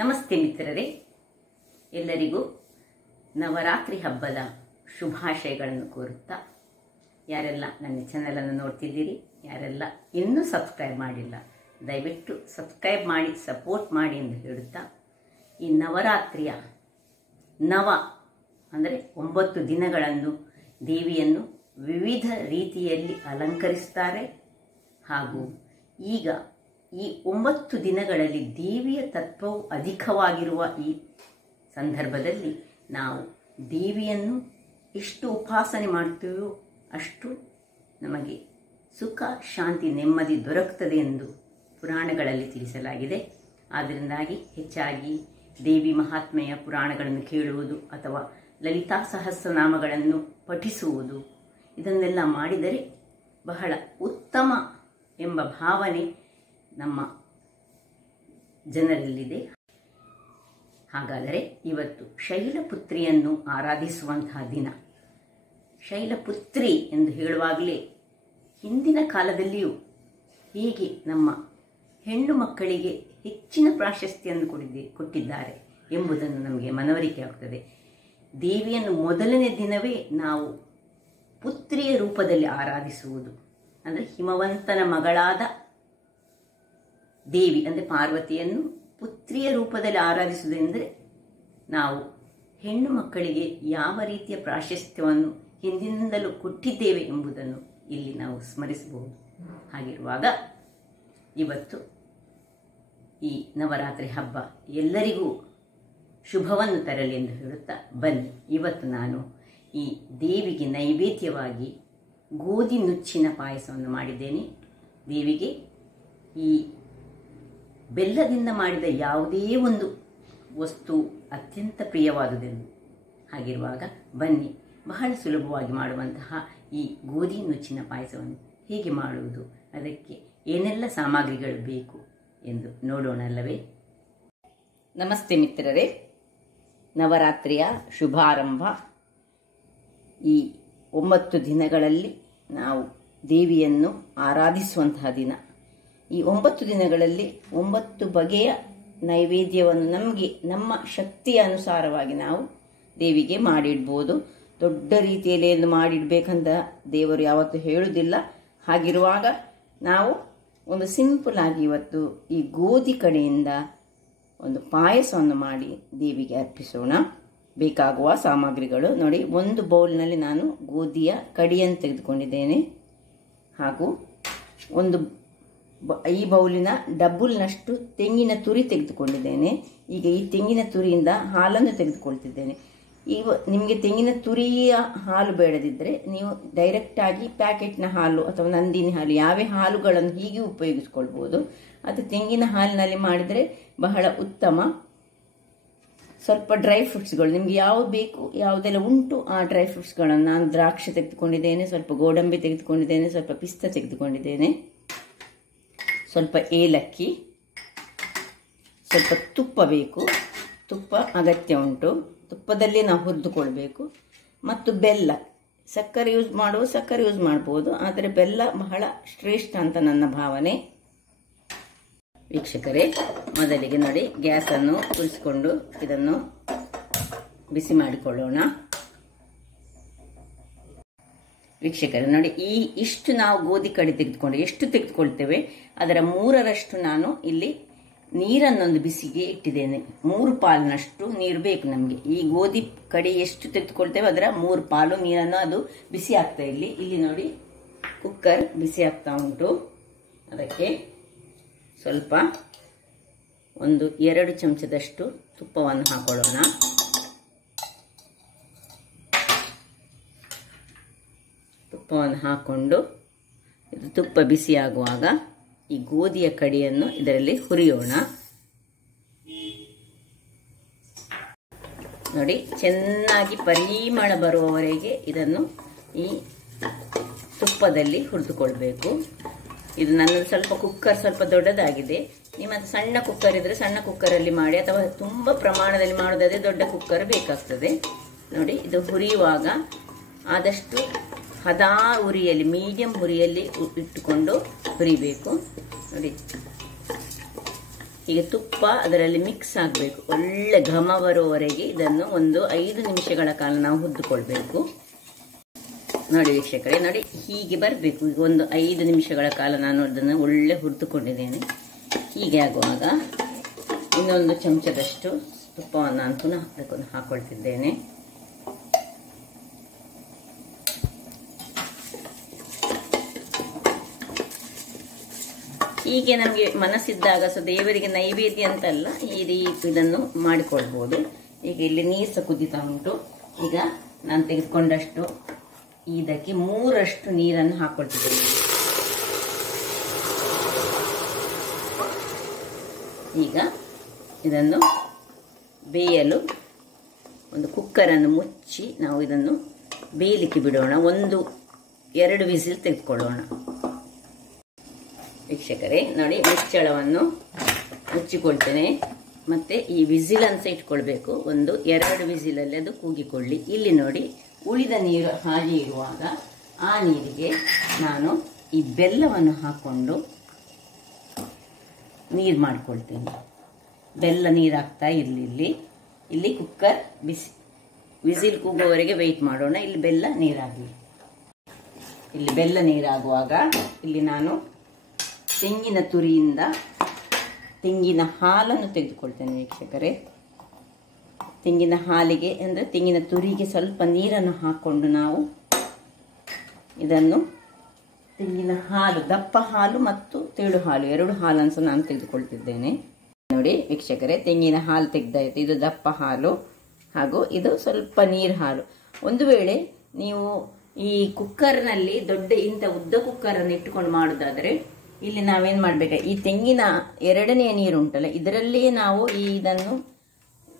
ನಮಸ್ತೆ ಮಿತ್ರರೇ, ಎಲ್ಲರಿಗೂ ನವರಾತ್ರಿ ಹಬ್ಬದ ಶುಭಾಶಯಗಳನ್ನು ಕೋರುತ್ತಾ, ಯಾರೆಲ್ಲ ನನ್ನ ಚಾನಲನ್ನು ನೋಡ್ತಿದ್ದೀರಿ, ಯಾರೆಲ್ಲ ಇನ್ನೂ ಸಬ್ಸ್ಕ್ರೈಬ್ ಮಾಡಿಲ್ಲ ದಯವಿಟ್ಟು ಸಬ್ಸ್ಕ್ರೈಬ್ ಮಾಡಿ ಸಪೋರ್ಟ್ ಮಾಡಿ ಎಂದು ಹೇಳುತ್ತಾ, ಈ ನವರಾತ್ರಿಯ ಅಂದರೆ 9 ದಿನಗಳನ್ನು ದೇವಿಯನ್ನು ವಿವಿಧ ರೀತಿಯಲ್ಲಿ ಅಲಂಕರಿಸುತ್ತಾರೆ. ಹಾಗೂ ಈಗ ಈ 9 ದಿನಗಳಲ್ಲಿ ದೇವಿಯ ತತ್ವವು ಅಧಿಕವಾಗಿರುವ ಈ ಸಂದರ್ಭದಲ್ಲಿ ನಾವು ದೇವಿಯನ್ನು ಎಷ್ಟು ಉಪಾಸನೆ ಮಾಡ್ತೀವೋ ಅಷ್ಟು ನಮಗೆ ಸುಖ, ಶಾಂತಿ, ನೆಮ್ಮದಿ ದೊರಕುತ್ತದೆ ಎಂದು ಪುರಾಣಗಳಲ್ಲಿ ತಿಳಿಸಲಾಗಿದೆ. ಆದ್ದರಿಂದಾಗಿ ಹೆಚ್ಚಾಗಿ ದೇವಿ ಮಹಾತ್ಮೆಯ ಪುರಾಣಗಳನ್ನು ಕೇಳುವುದು ಅಥವಾ ಲಲಿತಾ ಸಹಸ್ರನಾಮಗಳನ್ನು ಪಠಿಸುವುದು, ಇದನ್ನೆಲ್ಲ ಮಾಡಿದರೆ ಬಹಳ ಉತ್ತಮ ಎಂಬ ಭಾವನೆ ನಮ್ಮ ಜನರಲ್ಲಿದೆ. ಹಾಗಾದರೆ ಇವತ್ತು ಶೈಲಪುತ್ರಿಯನ್ನು ಆರಾಧಿಸುವಂತಹ ದಿನ. ಶೈಲಪುತ್ರಿ ಎಂದು ಹೇಳುವಾಗಲೇ ಹಿಂದಿನ ಕಾಲದಲ್ಲಿಯೂ ಹೀಗೆ ನಮ್ಮ ಹೆಣ್ಣು ಮಕ್ಕಳಿಗೆ ಹೆಚ್ಚಿನ ಪ್ರಾಶಸ್ತ್ಯವನ್ನು ಕೊಟ್ಟಿದ್ದಾರೆ ಎಂಬುದನ್ನು ನಮಗೆ ಮನವರಿಕೆ ಆಗ್ತದೆ. ದೇವಿಯನ್ನು ಮೊದಲನೇ ದಿನವೇ ನಾವು ಪುತ್ರಿಯ ರೂಪದಲ್ಲಿ ಆರಾಧಿಸುವುದು, ಅಂದರೆ ಹಿಮವಂತನ ಮಗಳಾದ ದೇವಿ ಅಂದರೆ ಪಾರ್ವತಿಯನ್ನು ಪುತ್ರಿಯ ರೂಪದಲ್ಲಿ ಆರಾಧಿಸುವುದೆಂದರೆ ನಾವು ಹೆಣ್ಣು ಮಕ್ಕಳಿಗೆ ಯಾವ ರೀತಿಯ ಪ್ರಾಶಸ್ತ್ಯವನ್ನು ಹಿಂದಿನಿಂದಲೂ ಕೊಟ್ಟಿದ್ದೇವೆ ಎಂಬುದನ್ನು ಇಲ್ಲಿ ನಾವು ಸ್ಮರಿಸಬಹುದು. ಹಾಗಿರುವಾಗ ಇವತ್ತು ಈ ನವರಾತ್ರಿ ಹಬ್ಬ ಎಲ್ಲರಿಗೂ ಶುಭವನ್ನು ತರಲಿ ಎಂದು ಹೇಳುತ್ತಾ, ಬನ್ನಿ ಇವತ್ತು ನಾನು ಈ ದೇವಿಗೆ ನೈವೇದ್ಯವಾಗಿ ಗೋಧಿ ನುಚ್ಚಿನ ಪಾಯಸವನ್ನು ಮಾಡಿದ್ದೇನೆ. ದೇವಿಗೆ ಈ ಬೆಲ್ಲದಿಂದ ಮಾಡಿದ ಯಾವುದೇ ಒಂದು ವಸ್ತು ಅತ್ಯಂತ ಪ್ರಿಯವಾದುದೆಂದು. ಹಾಗಿರುವಾಗ ಬನ್ನಿ ಬಹಳ ಸುಲಭವಾಗಿ ಮಾಡುವಂತಹ ಈ ಗೋಧಿ ನುಚ್ಚಿನ ಪಾಯಸವನ್ನು ಹೇಗೆ ಮಾಡುವುದು, ಅದಕ್ಕೆ ಏನೆಲ್ಲ ಸಾಮಗ್ರಿಗಳು ಬೇಕು ಎಂದು ನೋಡೋಣಲ್ಲವೇ. ನಮಸ್ತೆ ಮಿತ್ರರೇ, ನವರಾತ್ರಿಯ ಶುಭಾರಂಭ. ಈ 9 ದಿನಗಳಲ್ಲಿ ನಾವು ದೇವಿಯನ್ನು ಆರಾಧಿಸುವಂತಹ ದಿನ. ಈ 9 ದಿನಗಳಲ್ಲಿ 9 ಬಗೆಯ ನೈವೇದ್ಯವನ್ನು ನಮಗೆ ನಮ್ಮ ಶಕ್ತಿಯ ಅನುಸಾರವಾಗಿ ನಾವು ದೇವಿಗೆ ಮಾಡಿಡ್ಬೋದು. ದೊಡ್ಡ ರೀತಿಯಲ್ಲಿ ಏನು ಮಾಡಿಡ್ಬೇಕಂತ ದೇವರು ಯಾವತ್ತೂ ಹೇಳುವುದಿಲ್ಲ. ಹಾಗಿರುವಾಗ ನಾವು ಒಂದು ಸಿಂಪಲ್ ಆಗಿ ಇವತ್ತು ಈ ಗೋಧಿ ಕಡೆಯಿಂದ ಒಂದು ಪಾಯಸವನ್ನು ಮಾಡಿ ದೇವಿಗೆ ಅರ್ಪಿಸೋಣ. ಬೇಕಾಗುವ ಸಾಮಗ್ರಿಗಳು ನೋಡಿ, ಒಂದು ಬೌಲ್ನಲ್ಲಿ ನಾನು ಗೋಧಿಯ ಕಡಿಯನ್ನು ತೆಗೆದುಕೊಂಡಿದ್ದೇನೆ. ಹಾಗೂ ಈ ಬೌಲಿನ ಡಬ್ಬಲ್ನಷ್ಟು ತೆಂಗಿನ ತುರಿ ತೆಗೆದುಕೊಂಡಿದ್ದೇನೆ. ಈಗ ಈ ತೆಂಗಿನ ತುರಿಯಿಂದ ಹಾಲನ್ನು ತೆಗೆದುಕೊಳ್ತಿದ್ದೇನೆ. ಈಗ ನಿಮಗೆ ತೆಂಗಿನ ತುರಿಯ ಹಾಲು ಬೇಡದಿದ್ದರೆ ನೀವು ಡೈರೆಕ್ಟ್ ಆಗಿ ಪ್ಯಾಕೆಟ್ನ ಹಾಲು ಅಥವಾ ನಂದಿನಿ ಹಾಲು, ಯಾವೇ ಹಾಲುಗಳನ್ನು ಹೀಗೆ ಉಪಯೋಗಿಸ್ಕೊಳ್ಬೋದು. ಅದು ತೆಂಗಿನ ಹಾಲಿನಲ್ಲಿ ಮಾಡಿದರೆ ಬಹಳ ಉತ್ತಮ. ಸ್ವಲ್ಪ ಡ್ರೈ ಫ್ರೂಟ್ಸ್ಗಳು ನಿಮಗೆ ಯಾವುದು ಬೇಕು, ಯಾವುದೆಲ್ಲ ಉಂಟು ಆ ಡ್ರೈ ಫ್ರೂಟ್ಸ್ಗಳನ್ನು ನಾನು ದ್ರಾಕ್ಷಿ ತೆಗೆದುಕೊಂಡಿದ್ದೇನೆ, ಸ್ವಲ್ಪ ಗೋಡಂಬಿ ತೆಗೆದುಕೊಂಡಿದ್ದೇನೆ, ಸ್ವಲ್ಪ ಪಿಸ್ತಾ ತೆಗೆದುಕೊಂಡಿದ್ದೇನೆ, ಸ್ವಲ್ಪ ಏಲಕ್ಕಿ, ಸ್ವಲ್ಪ ತುಪ್ಪ ಬೇಕು, ತುಪ್ಪ ಅಗತ್ಯ ಉಂಟು, ತುಪ್ಪದಲ್ಲಿ ನಾವು ಹುರಿದುಕೊಳ್ಬೇಕು. ಮತ್ತು ಬೆಲ್ಲ, ಸಕ್ಕರೆ ಯೂಸ್ ಮಾಡುವ ಸಕ್ಕರೆ ಯೂಸ್ ಮಾಡ್ಬೋದು, ಆದರೆ ಬೆಲ್ಲ ಬಹಳ ಶ್ರೇಷ್ಠ ಅಂತ ನನ್ನ ಭಾವನೆ. ವೀಕ್ಷಕರೇ, ಮೊದಲಿಗೆ ನೋಡಿ ಗ್ಯಾಸನ್ನು ಉರಿಸಿಕೊಂಡು ಇದನ್ನು ಬಿಸಿ ಮಾಡಿಕೊಳ್ಳೋಣ. ವೀಕ್ಷಕರೇ ನೋಡಿ, ಇಷ್ಟು ನಾವು ಗೋಧಿ ಕಡಿ ತೆಗೆದುಕೊಂಡು ಎಷ್ಟು ತೆಗೆದುಕೊಳ್ತೇವೆ ಅದರ 3ರಷ್ಟು ನಾನು ಇಲ್ಲಿ ನೀರನ್ನೊಂದು ಬಿಸಿಗೆ ಇಟ್ಟಿದ್ದೇನೆ. 3 ಪಾಲಿನಷ್ಟು ನೀರು ಬೇಕು ನಮಗೆ. ಈ ಗೋಧಿ ಕಡಿ ಎಷ್ಟು ತೆಗೆದುಕೊಳ್ತೇವೆ ಅದರ 3 ಪಾಲು ನೀರನ್ನು ಅದು ಬಿಸಿ ಆಗ್ತಾ ಇಲ್ಲಿ ನೋಡಿ ಕುಕ್ಕರ್ ಬಿಸಿ ಆಗ್ತಾ ಉಂಟು. ಅದಕ್ಕೆ ಸ್ವಲ್ಪ 2 ಚಮಚದಷ್ಟು ತುಪ್ಪವನ್ನು ಹಾಕೊಳ್ಳೋಣ. ತುಪ್ಪವನ್ನು ಹಾಕೊಂಡು ಇದು ತುಪ್ಪ ಬಿಸಿಯಾಗುವಾಗ ಈ ಗೋಧಿಯ ಕಡಿಯನ್ನು ಇದರಲ್ಲಿ ಹುರಿಯೋಣ. ನೋಡಿ, ಚೆನ್ನಾಗಿ ಪರಿಮಳ ಬರುವವರೆಗೆ ಇದನ್ನು ಈ ತುಪ್ಪದಲ್ಲಿ ಹುರಿದುಕೊಳ್ಬೇಕು. ಇದು ನನ್ನ ಸ್ವಲ್ಪ ಕುಕ್ಕರ್ ಸ್ವಲ್ಪ ದೊಡ್ಡದಾಗಿದೆ. ನಿಮ್ಮ ಸಣ್ಣ ಕುಕ್ಕರ್ ಇದ್ರೆ ಸಣ್ಣ ಕುಕ್ಕರಲ್ಲಿ ಮಾಡಿ, ಅಥವಾ ತುಂಬ ಪ್ರಮಾಣದಲ್ಲಿ ಮಾಡೋದಾದ್ರೆ ದೊಡ್ಡ ಕುಕ್ಕರ್ ಬೇಕಾಗ್ತದೆ. ನೋಡಿ, ಇದು ಹುರಿಯುವಾಗ ಆದಷ್ಟು ಹದಾ ಉರಿಯಲ್ಲಿ, ಮೀಡಿಯಂ ಉರಿಯಲ್ಲಿ ಇಟ್ಟುಕೊಂಡು ಹುರಿಬೇಕು. ನೋಡಿ, ಈಗ ತುಪ್ಪ ಅದರಲ್ಲಿ ಮಿಕ್ಸ್ ಆಗಬೇಕು, ಒಳ್ಳೆ ಘಮ ಬರುವವರೆಗೆ ಇದನ್ನು ಒಂದು 5 ನಿಮಿಷಗಳ ಕಾಲ ನಾವು ಹುರಿದುಕೊಳ್ಬೇಕು. ನೋಡಿ ವೀಕ್ಷಕರೇ, ನೋಡಿ ಹೀಗೆ ಬರಬೇಕು. ಈಗ ಒಂದು 5 ನಿಮಿಷಗಳ ಕಾಲ ನಾನು ಅದನ್ನು ಒಳ್ಳೆ ಹುರಿದುಕೊಂಡಿದ್ದೇನೆ. ಹೀಗೆ ಆಗುವಾಗ ಇನ್ನೊಂದು ಚಮಚದಷ್ಟು ತುಪ್ಪವನ್ನು ನಾನು ಪುನಃ ಅದಕ್ಕೊಂದು ಹಾಕೊಳ್ತಿದ್ದೇನೆ. ಹೀಗೆ ನಮಗೆ ಮನಸ್ಸಿದ್ದಾಗ ದೇವರಿಗೆ ನೈವೇದ್ಯ ಅಂತಲ್ಲ, ಇದನ್ನು ಮಾಡಿಕೊಳ್ಬೋದು. ಈಗ ಇಲ್ಲಿ ನೀರು ಸಹ ಕುದೀತಾ ಉಂಟು. ಈಗ ನಾನು ತೆಗೆದುಕೊಂಡಷ್ಟು ಇದಕ್ಕೆ 3ರಷ್ಟು ನೀರನ್ನು ಹಾಕೊಳ್ತಿದ್ದೇನೆ. ಈಗ ಇದನ್ನು ಬೇಯಲು ಒಂದು ಕುಕ್ಕರನ್ನು ಮುಚ್ಚಿ ನಾವು ಇದನ್ನು ಬೇಯಲಿಕ್ಕೆ ಬಿಡೋಣ. 1-2 ವಿಸಿಲ್ ತೆಗೆದುಕೊಳ್ಳೋಣ. ವೀಕ್ಷಕರೇ ನೋಡಿ, ಮುಚ್ಚಳವನ್ನು ಮುಚ್ಚಿಕೊಳ್ತೇನೆ. ಮತ್ತೆ ಈ ವಿಸಿಲ್ ಅಂತ ಇಟ್ಕೊಳ್ಬೇಕು. 1-2 ವಿಸಿಲಲ್ಲಿ ಅದು ಕೂಗಿಕೊಳ್ಳಿ. ಇಲ್ಲಿ ನೋಡಿ, ಉಳಿದ ನೀರು ಹಾಗೆ ಇರುವಾಗ ಆ ನೀರಿಗೆ ನಾನು ಈ ಬೆಲ್ಲವನ್ನು ಹಾಕೊಂಡು ನೀರು ಮಾಡ್ಕೊಳ್ತೇನೆ. ಬೆಲ್ಲ ನೀರು ಹಾಕ್ತಾ ಇಲ್ಲಿ ಕುಕ್ಕರ್ ವಿಸಿಲ್ ಕೂಗುವವರೆಗೆ ವೆಯ್ಟ್ ಮಾಡೋಣ. ಇಲ್ಲಿ ಬೆಲ್ಲ ನೀರಾಗಲಿ. ಇಲ್ಲಿ ಬೆಲ್ಲ ನೀರಾಗುವಾಗ ಇಲ್ಲಿ ನಾನು ತೆಂಗಿನ ತುರಿಯಿಂದ ತೆಂಗಿನ ಹಾಲನ್ನು ತೆಗೆದುಕೊಳ್ತೇನೆ. ವೀಕ್ಷಕರೇ, ತೆಂಗಿನ ಹಾಲಿಗೆ ಅಂದರೆ ತೆಂಗಿನ ತುರಿಗೆ ಸ್ವಲ್ಪ ನೀರನ್ನು ಹಾಕ್ಕೊಂಡು ನಾವು ಇದನ್ನು ತೆಂಗಿನ ಹಾಲು, ದಪ್ಪ ಹಾಲು ಮತ್ತು ತೆಳು ಹಾಲು 2 ಹಾಲನ್ನು ಸಹ ನಾನು ತೆಗೆದುಕೊಳ್ತಿದ್ದೇನೆ. ನೋಡಿ ವೀಕ್ಷಕರೇ, ತೆಂಗಿನ ಹಾಲು ತೆಗೆದಾಯಿತು. ಇದು ದಪ್ಪ ಹಾಲು ಹಾಗೂ ಇದು ಸ್ವಲ್ಪ ನೀರು ಹಾಲು. ಒಂದು ವೇಳೆ ನೀವು ಈ ಕುಕ್ಕರ್ನಲ್ಲಿ ಇಂಥ ಉದ್ದ ಕುಕ್ಕರನ್ನು ಇಟ್ಟುಕೊಂಡು ಮಾಡೋದಾದರೆ ಇಲ್ಲಿ ನಾವೇನು ಮಾಡಬೇಕು, ಈ ತೆಂಗಿನ 2ನೇ ನೀರು ಉಂಟಲ್ಲ, ಇದರಲ್ಲಿಯೇ ನಾವು ಇದನ್ನು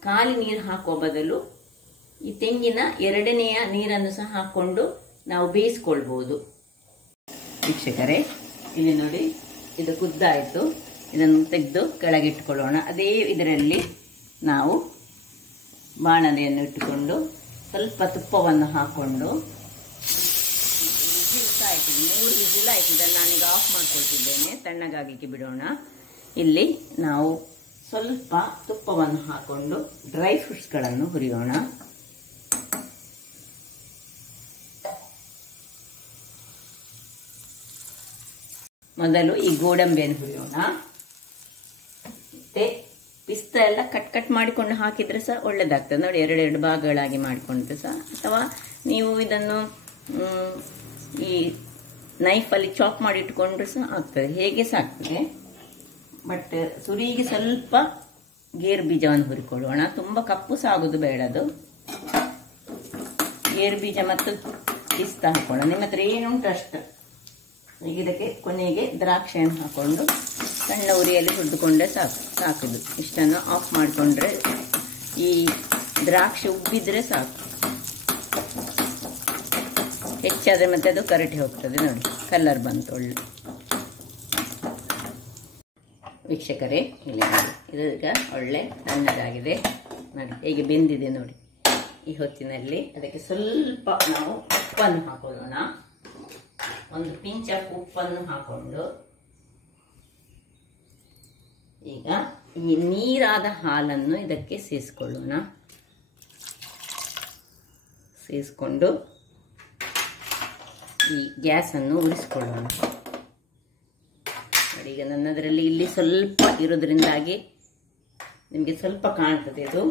ಖಾಲಿ ನೀರು ಹಾಕುವ ಬದಲು ಈ ತೆಂಗಿನ 2ನೆಯ ನೀರನ್ನು ಸಹ ಹಾಕೊಂಡು ನಾವು ಬೇಯಿಸ್ಕೊಳ್ಬಹುದು. ವೀಕ್ಷಕರೇ, ಇಲ್ಲಿ ನೋಡಿ ಇದು ಕುದ್ದಾಯಿತು. ಇದನ್ನು ತೆಗೆದು ಕೆಳಗಿಟ್ಕೊಳ್ಳೋಣ. ಅದೇ ಇದರಲ್ಲಿ ನಾವು ಬಾಣಲೆಯನ್ನು ಇಟ್ಟುಕೊಂಡು ಸ್ವಲ್ಪ ತುಪ್ಪವನ್ನು ಹಾಕೊಂಡು ಆಯ್ತು, 3 ವಿಸಿಲ್ ಆಯ್ತು. ಇದನ್ನು ನಾನೀಗ ಆಫ್ ಮಾಡ್ಕೊಳ್ತಿದ್ದೇನೆ. ತಣ್ಣಗಾಗಲಿಕ್ಕೆ ಬಿಡೋಣ. ಇಲ್ಲಿ ನಾವು ಸ್ವಲ್ಪ ತುಪ್ಪವನ್ನು ಹಾಕೊಂಡು ಡ್ರೈ ಫ್ರೂಟ್ಸ್ಗಳನ್ನು ಹುರಿಯೋಣ. ಮೊದಲು ಈ ಗೋಡಂಬಿಯನ್ನು ಹುರಿಯೋಣ. ಮತ್ತೆ ಪಿಸ್ತಾ ಎಲ್ಲ ಕಟ್ ಮಾಡಿಕೊಂಡು ಹಾಕಿದ್ರೆ ಸಹ ಒಳ್ಳೇದಾಗ್ತದೆ. ನೋಡಿ, 2 ಭಾಗಗಳಾಗಿ ಮಾಡಿಕೊಂಡ್ರೆ ಸಹ, ಅಥವಾ ನೀವು ಇದನ್ನು ಈ ನೈಫಲ್ಲಿ ಚಾಪ್ ಮಾಡಿ ಇಟ್ಕೊಂಡ್ರೆ ಸಹ ಆಗ್ತದೆ, ಹೇಗೆ ಸಹ ಆಗ್ತದೆ. ಬಟ್ ಸುರಿಗೆ ಸ್ವಲ್ಪ ಗೇರು ಬೀಜವನ್ನು ಹುರಿಕೊಳ್ಳೋಣ. ತುಂಬ ಕಪ್ಪು ಸಹ ಆಗೋದು ಬೇಡ. ಅದು ಗೇರು ಬೀಜ ಮತ್ತು ಪಿಸ್ತಾ ಹಾಕೊಳ್ಳೋಣ. ನಿಮ್ಮ ಹತ್ರ ಏನುಂಟು ಅಷ್ಟು. ಈಗ ಇದಕ್ಕೆ ಕೊನೆಗೆ ದ್ರಾಕ್ಷಿಯನ್ನು ಹಾಕೊಂಡು ಸಣ್ಣ ಉರಿಯಲ್ಲಿ ಹುರಿದುಕೊಂಡ್ರೆ ಸಾಕಿದು. ಇಷ್ಟನ್ನು ಆಫ್ ಮಾಡಿಕೊಂಡ್ರೆ ಈ ದ್ರಾಕ್ಷಿ ಉಬ್ಬಿದ್ರೆ ಸಾಕು. ಹೆಚ್ಚಾದರೆ ಮತ್ತೆ ಅದು ಕರಟಿ ಹೋಗ್ತದೆ. ನೋಡಿ, ಕಲರ್ ಬಂತು ಒಳ್ಳೆ. ವೀಕ್ಷಕರೇ, ಇಲ್ಲಿ ನೋಡಿ, ಇದು ಈಗ ಒಳ್ಳೆ ತಣ್ಣಗಾಗಿದೆ. ನೋಡಿ ಹೇಗೆ ಬೆಂದಿದೆ ನೋಡಿ. ಈ ಹೊತ್ತಿನಲ್ಲಿ ಅದಕ್ಕೆ ಸ್ವಲ್ಪ ನಾವು ಉಪ್ಪನ್ನು ಹಾಕೊಳ್ಳೋಣ. 1 ಪಿಂಚ್ ಆಫ್ ಉಪ್ಪನ್ನು ಹಾಕೊಂಡು ಈಗ ಈ ನೀರಾದ ಹಾಲನ್ನು ಇದಕ್ಕೆ ಸೇರಿಸ್ಕೊಳ್ಳೋಣ. ಸೇರಿಸ್ಕೊಂಡು ಈ ಗ್ಯಾಸನ್ನು ಉರಿಸ್ಕೊಳ್ಳೋಣ. ನೋಡಿ, ಈಗ ನನ್ನದರಲ್ಲಿ ಇಲ್ಲಿ ಸ್ವಲ್ಪ ಇರೋದ್ರಿಂದಾಗಿ ನಿಮಗೆ ಸ್ವಲ್ಪ ಕಾಣ್ತದೆ. ಇದು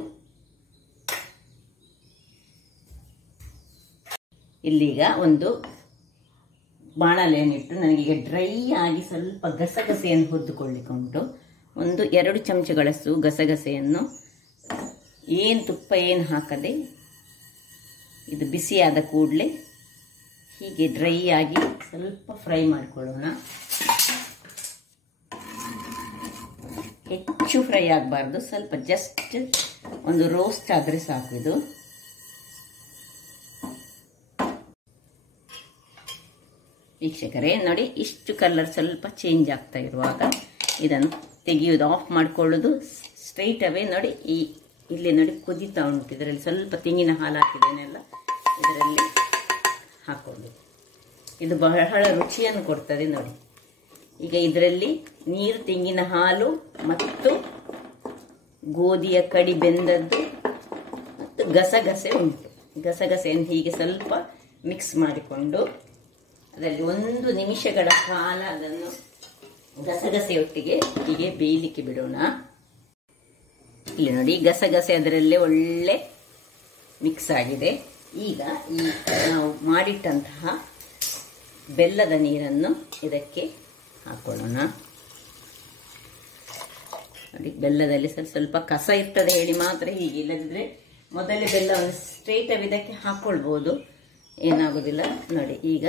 ಇಲ್ಲಿಗ ಒಂದು ಬಾಣಲೆಯನ್ನಿಟ್ಟು ನನಗೀಗ ಡ್ರೈ ಆಗಿ ಸ್ವಲ್ಪ ಗಸಗಸೆಯನ್ನು ಹುರಿದುಕೊಳ್ಳಿಕ್ಕೆ ಉಂಟು. 1-2 ಚಮಚಗಳಷ್ಟು ಗಸಗಸೆಯನ್ನು ತುಪ್ಪ ಏನು ಹಾಕದೆ ಇದು ಬಿಸಿಯಾದ ಕೂಡಲೇ ಹೀಗೆ ಡ್ರೈ ಆಗಿ ಸ್ವಲ್ಪ ಫ್ರೈ ಮಾಡಿಕೊಳ್ಳೋಣ. ಹೆಚ್ಚು ಫ್ರೈ ಆಗಬಾರ್ದು, ಸ್ವಲ್ಪ ಜಸ್ಟ್ ಒಂದು ರೋಸ್ಟ್ ಆದರೆ ಸಾಕು. ಇದು ವೀಕ್ಷಕರೇ ನೋಡಿ, ಇಷ್ಟು ಕಲರ್ ಸ್ವಲ್ಪ ಚೇಂಜ್ ಆಗ್ತಾ ಇರುವಾಗ ಇದನ್ನು ತೆಗೆಯೋದು, ಆಫ್ ಮಾಡಿಕೊಳ್ಳೋದು ಸ್ಟ್ರೈಟ್ ಅವೇ. ನೋಡಿ, ಇಲ್ಲಿ ನೋಡಿ ಕುದೀತಾ ಉಂಟು. ಇದರಲ್ಲಿ ಸ್ವಲ್ಪ ತೆಂಗಿನ ಹಾಲು ಹಾಕಿದ್ದೇನೆಲ್ಲ ಇದರಲ್ಲಿ ಹಾಕೊಳ್ಳಿ. ಇದು ಬಹಳ ರುಚಿಯನ್ನು ಕೊಡ್ತದೆ. ನೋಡಿ, ಈಗ ಇದರಲ್ಲಿ ನೀರು, ತೆಂಗಿನ ಹಾಲು ಮತ್ತು ಗೋಧಿಯ ಕಡಿ ಬೆಂದದ್ದು ಮತ್ತು ಗಸಗಸೆ ಉಂಟು. ಗಸಗಸೆಯನ್ನು ಹೀಗೆ ಸ್ವಲ್ಪ ಮಿಕ್ಸ್ ಮಾಡಿಕೊಂಡು ಅದರಲ್ಲಿ 1 ನಿಮಿಷಗಳ ಕಾಲ ಅದನ್ನು ಗಸಗಸೆಯೊಟ್ಟಿಗೆ ಹೀಗೆ ಬೇಯಲಿಕ್ಕೆ ಬಿಡೋಣ. ಇಲ್ಲಿ ನೋಡಿ, ಗಸಗಸೆ ಅದರಲ್ಲೇ ಒಳ್ಳೆ ಮಿಕ್ಸ್ ಆಗಿದೆ. ಈಗ ಈ ನಾವು ಮಾಡಿಟ್ಟಂತಹ ಬೆಲ್ಲದ ನೀರನ್ನು ಇದಕ್ಕೆ ಹಾಕೊಳ್ಳೋಣ. ನೋಡಿ, ಬೆಲ್ಲದಲ್ಲಿ ಸ್ವಲ್ಪ ಕಸ ಇರ್ತದೆ ಹೇಳಿ ಮಾತ್ರ ಹೀಗೆ, ಇಲ್ಲದಿದ್ರೆ ಮೊದಲೇ ಬೆಲ್ಲವನ್ನು ಸ್ಟ್ರೈಟ್ ಆಗಿ ಇದಕ್ಕೆ ಹಾಕೊಳ್ಬೋದು, ಏನಾಗೋದಿಲ್ಲ. ನೋಡಿ, ಈಗ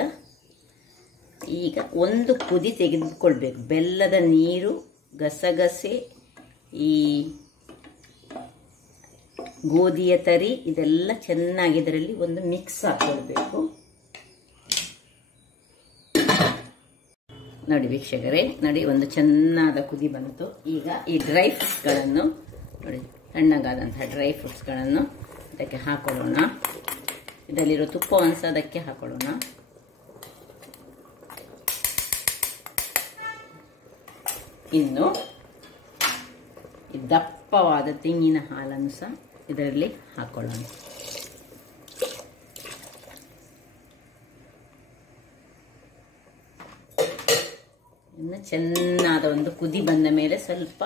1 ಕುದಿ ತೆಗೆದುಕೊಳ್ಬೇಕು. ಬೆಲ್ಲದ ನೀರು, ಗಸಗಸೆ, ಈ ಗೋಧಿಯ ತರಿ ಇದೆಲ್ಲ ಚೆನ್ನಾಗಿ ಇದರಲ್ಲಿ ಒಂದು ಮಿಕ್ಸ್ ಹಾಕೊಳ್ಬೇಕು. ನೋಡಿ ವೀಕ್ಷಕರೇ, ನೋಡಿ ಒಂದು ಚೆನ್ನಾದ ಕುದಿ ಬಂತು. ಈಗ ಈ ಡ್ರೈ ಫ್ರೂಟ್ಸ್ಗಳನ್ನು ನೋಡಿ, ತಣ್ಣಗಾದಂತಹ ಡ್ರೈ ಫ್ರೂಟ್ಸ್ಗಳನ್ನು ಇದಕ್ಕೆ ಹಾಕೊಳ್ಳೋಣ. ಇದರಲ್ಲಿರೋ ತುಪ್ಪವನ್ನು ಸಹ ಅದಕ್ಕೆ ಹಾಕೊಳ್ಳೋಣ. ಇನ್ನು ಈ ದಪ್ಪವಾದ ತೆಂಗಿನ ಹಾಲನ್ನು ಸಹ ಇದರಲ್ಲಿ ಹಾಕೊಳ್ಳೋಣ. ಇನ್ನು ಚೆನ್ನಾದ ಒಂದು ಕುದಿ ಬಂದ ಮೇಲೆ ಸ್ವಲ್ಪ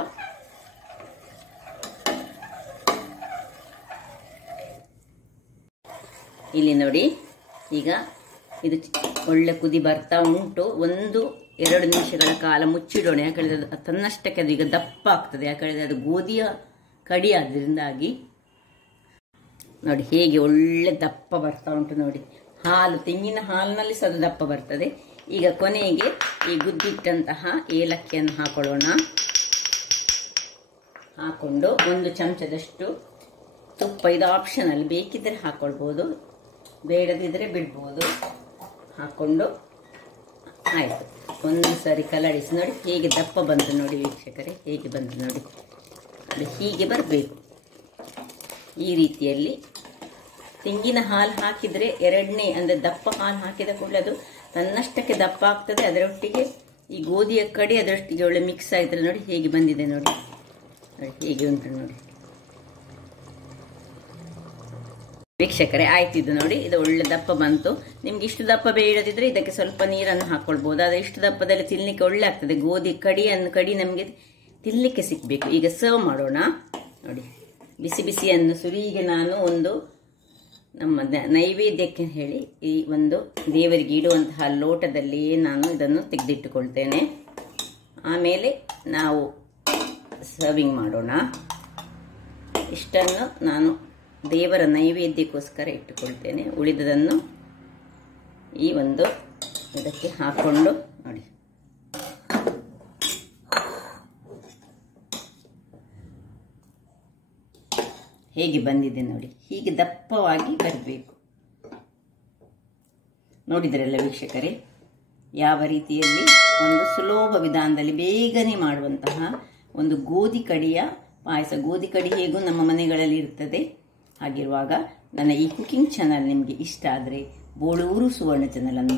ಇಲ್ಲಿ ನೋಡಿ, ಈಗ ಇದು ಒಳ್ಳೆ ಕುದಿ ಬರ್ತಾ ಉಂಟು. 1-2 ನಿಮಿಷಗಳ ಕಾಲ ಮುಚ್ಚಿಡೋಣ. ಯಾಕಂದ್ರೆ ಅದು ತನ್ನಷ್ಟಕ್ಕೆ ಅದು ಈಗ ದಪ್ಪ ಆಗ್ತದೆ. ಯಾಕಂದ್ರೆ ಅದು ಗೋಧಿಯ ಕಡಿ ಆದ್ರಿಂದಾಗಿ ನೋಡಿ ಹೇಗೆ ಒಳ್ಳೆ ದಪ್ಪ ಬರ್ತಾ ಉಂಟು. ನೋಡಿ, ಹಾಲು, ತೆಂಗಿನ ಹಾಲಿನಲ್ಲಿ ಸಹ ಅದು ದಪ್ಪ ಬರ್ತದೆ. ಈಗ ಕೊನೆಗೆ ಈ ಗುದ್ದಿಟ್ಟಂತಹ ಏಲಕ್ಕಿಯನ್ನು ಹಾಕೊಳ್ಳೋಣ. ಹಾಕೊಂಡು 1 ಚಮಚದಷ್ಟು ತುಪ್ಪ, ಇದು ಆಪ್ಷನಲ್, ಬೇಕಿದ್ರೆ ಹಾಕೊಳ್ಬೋದು, ಬೇಡದಿದ್ರೆ ಬಿಡ್ಬೋದು. ಹಾಕೊಂಡು ಆಯಿತು, ಒಂದು ಸಾರಿ ಕಲಡಿಸಿ. ನೋಡಿ ಹೇಗೆ ದಪ್ಪ ಬಂತು ನೋಡಿ ವೀಕ್ಷಕರೇ, ಹೇಗೆ ಬಂತು ನೋಡಿ. ಅದು ಹೀಗೆ ಬರಬೇಕು. ಈ ರೀತಿಯಲ್ಲಿ ತೆಂಗಿನ ಹಾಲು ಹಾಕಿದರೆ ಎರಡನೇ ಅಂದರೆ ದಪ್ಪ ಹಾಲು ಹಾಕಿದ ಕೂಡಲೇ ಅದು ತನ್ನಷ್ಟಕ್ಕೆ ದಪ್ಪ ಆಗ್ತದೆ. ಅದರೊಟ್ಟಿಗೆ ಈ ಗೋಧಿಯ ಕಡಿ ಅದರೊಟ್ಟಿಗೆ ಒಳ್ಳೆ ಮಿಕ್ಸ್ ಆಯ್ತದೆ. ನೋಡಿ ಹೇಗೆ ಬಂದಿದೆ ನೋಡಿ, ಹೇಗೆ ಉಂಟು ನೋಡಿ ವೀಕ್ಷಕರೇ. ಆಯ್ತಿದ್ದು ನೋಡಿ, ಇದು ಒಳ್ಳೆ ದಪ್ಪ ಬಂತು. ನಿಮ್ಗೆ ಇಷ್ಟು ದಪ್ಪ ಬೇಡದಿದ್ರೆ ಇದಕ್ಕೆ ಸ್ವಲ್ಪ ನೀರನ್ನು ಹಾಕೊಳ್ಬಹುದು. ಆದರೆ ಇಷ್ಟು ದಪ್ಪದಲ್ಲಿ ತಿನ್ಲಿಕ್ಕೆ ಒಳ್ಳೆ ಆಗ್ತದೆ. ಗೋಧಿ ಕಡಿ ನಮಗೆ ತಿನ್ಲಿಕ್ಕೆ ಸಿಕ್ಬೇಕು. ಈಗ ಸರ್ವ್ ಮಾಡೋಣ. ನೋಡಿ, ಬಿಸಿ ಬಿಸಿಯನ್ನು ಸುರಿಗೆ ನಾನು ಒಂದು ನಮ್ಮ ನೈವೇದ್ಯಕ್ಕೆ ಹೇಳಿ ಈ ಒಂದು ದೇವರಿಗೆ ಇಡುವಂತಹ ಲೋಟದಲ್ಲಿ ನಾನು ಇದನ್ನು ತೆಗೆದಿಟ್ಟುಕೊಳ್ತೇನೆ. ಆಮೇಲೆ ನಾವು ಸರ್ವಿಂಗ್ ಮಾಡೋಣ. ಇಷ್ಟನ್ನು ನಾನು ದೇವರ ನೈವೇದ್ಯಕ್ಕೋಸ್ಕರ ಇಟ್ಟುಕೊಳ್ತೇನೆ. ಉಳಿದದನ್ನು ಈ ಒಂದು ಇದಕ್ಕೆ ಹಾಕೊಂಡು ನೋಡಿ, ಹೇಗೆ ಬಂದಿದೆ ನೋಡಿ. ಹೀಗೆ ದಪ್ಪವಾಗಿ ಬರಬೇಕು. ನೋಡಿದ್ರಲ್ಲ ವೀಕ್ಷಕರೇ, ಯಾವ ರೀತಿಯಲ್ಲಿ ಒಂದು ಸುಲಭ ವಿಧಾನದಲ್ಲಿ ಬೇಗನೆ ಮಾಡುವಂತಹ ಒಂದು ಗೋಧಿ ಕಡಿಯ ಪಾಯಸ. ಗೋಧಿ ಕಡಿ ಹೇಗೂ ನಮ್ಮ ಮನೆಗಳಲ್ಲಿ ಇರ್ತದೆ. ಹಾಗಿರುವಾಗ ನನ್ನ ಈ ಕುಕಿಂಗ್ ಚಾನಲ್ ನಿಮಗೆ ಇಷ್ಟ ಆದರೆ ಬೋಳೂರು ಸುವರ್ಣ ಚಾನಲನ್ನು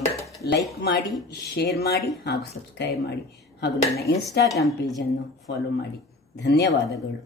ಲೈಕ್ ಮಾಡಿ, ಶೇರ್ ಮಾಡಿ ಹಾಗೂ ಸಬ್ಸ್ಕ್ರೈಬ್ ಮಾಡಿ ಹಾಗೂ ನನ್ನ ಇನ್ಸ್ಟಾಗ್ರಾಮ್ ಪೇಜನ್ನು ಫಾಲೋ ಮಾಡಿ. ಧನ್ಯವಾದಗಳು.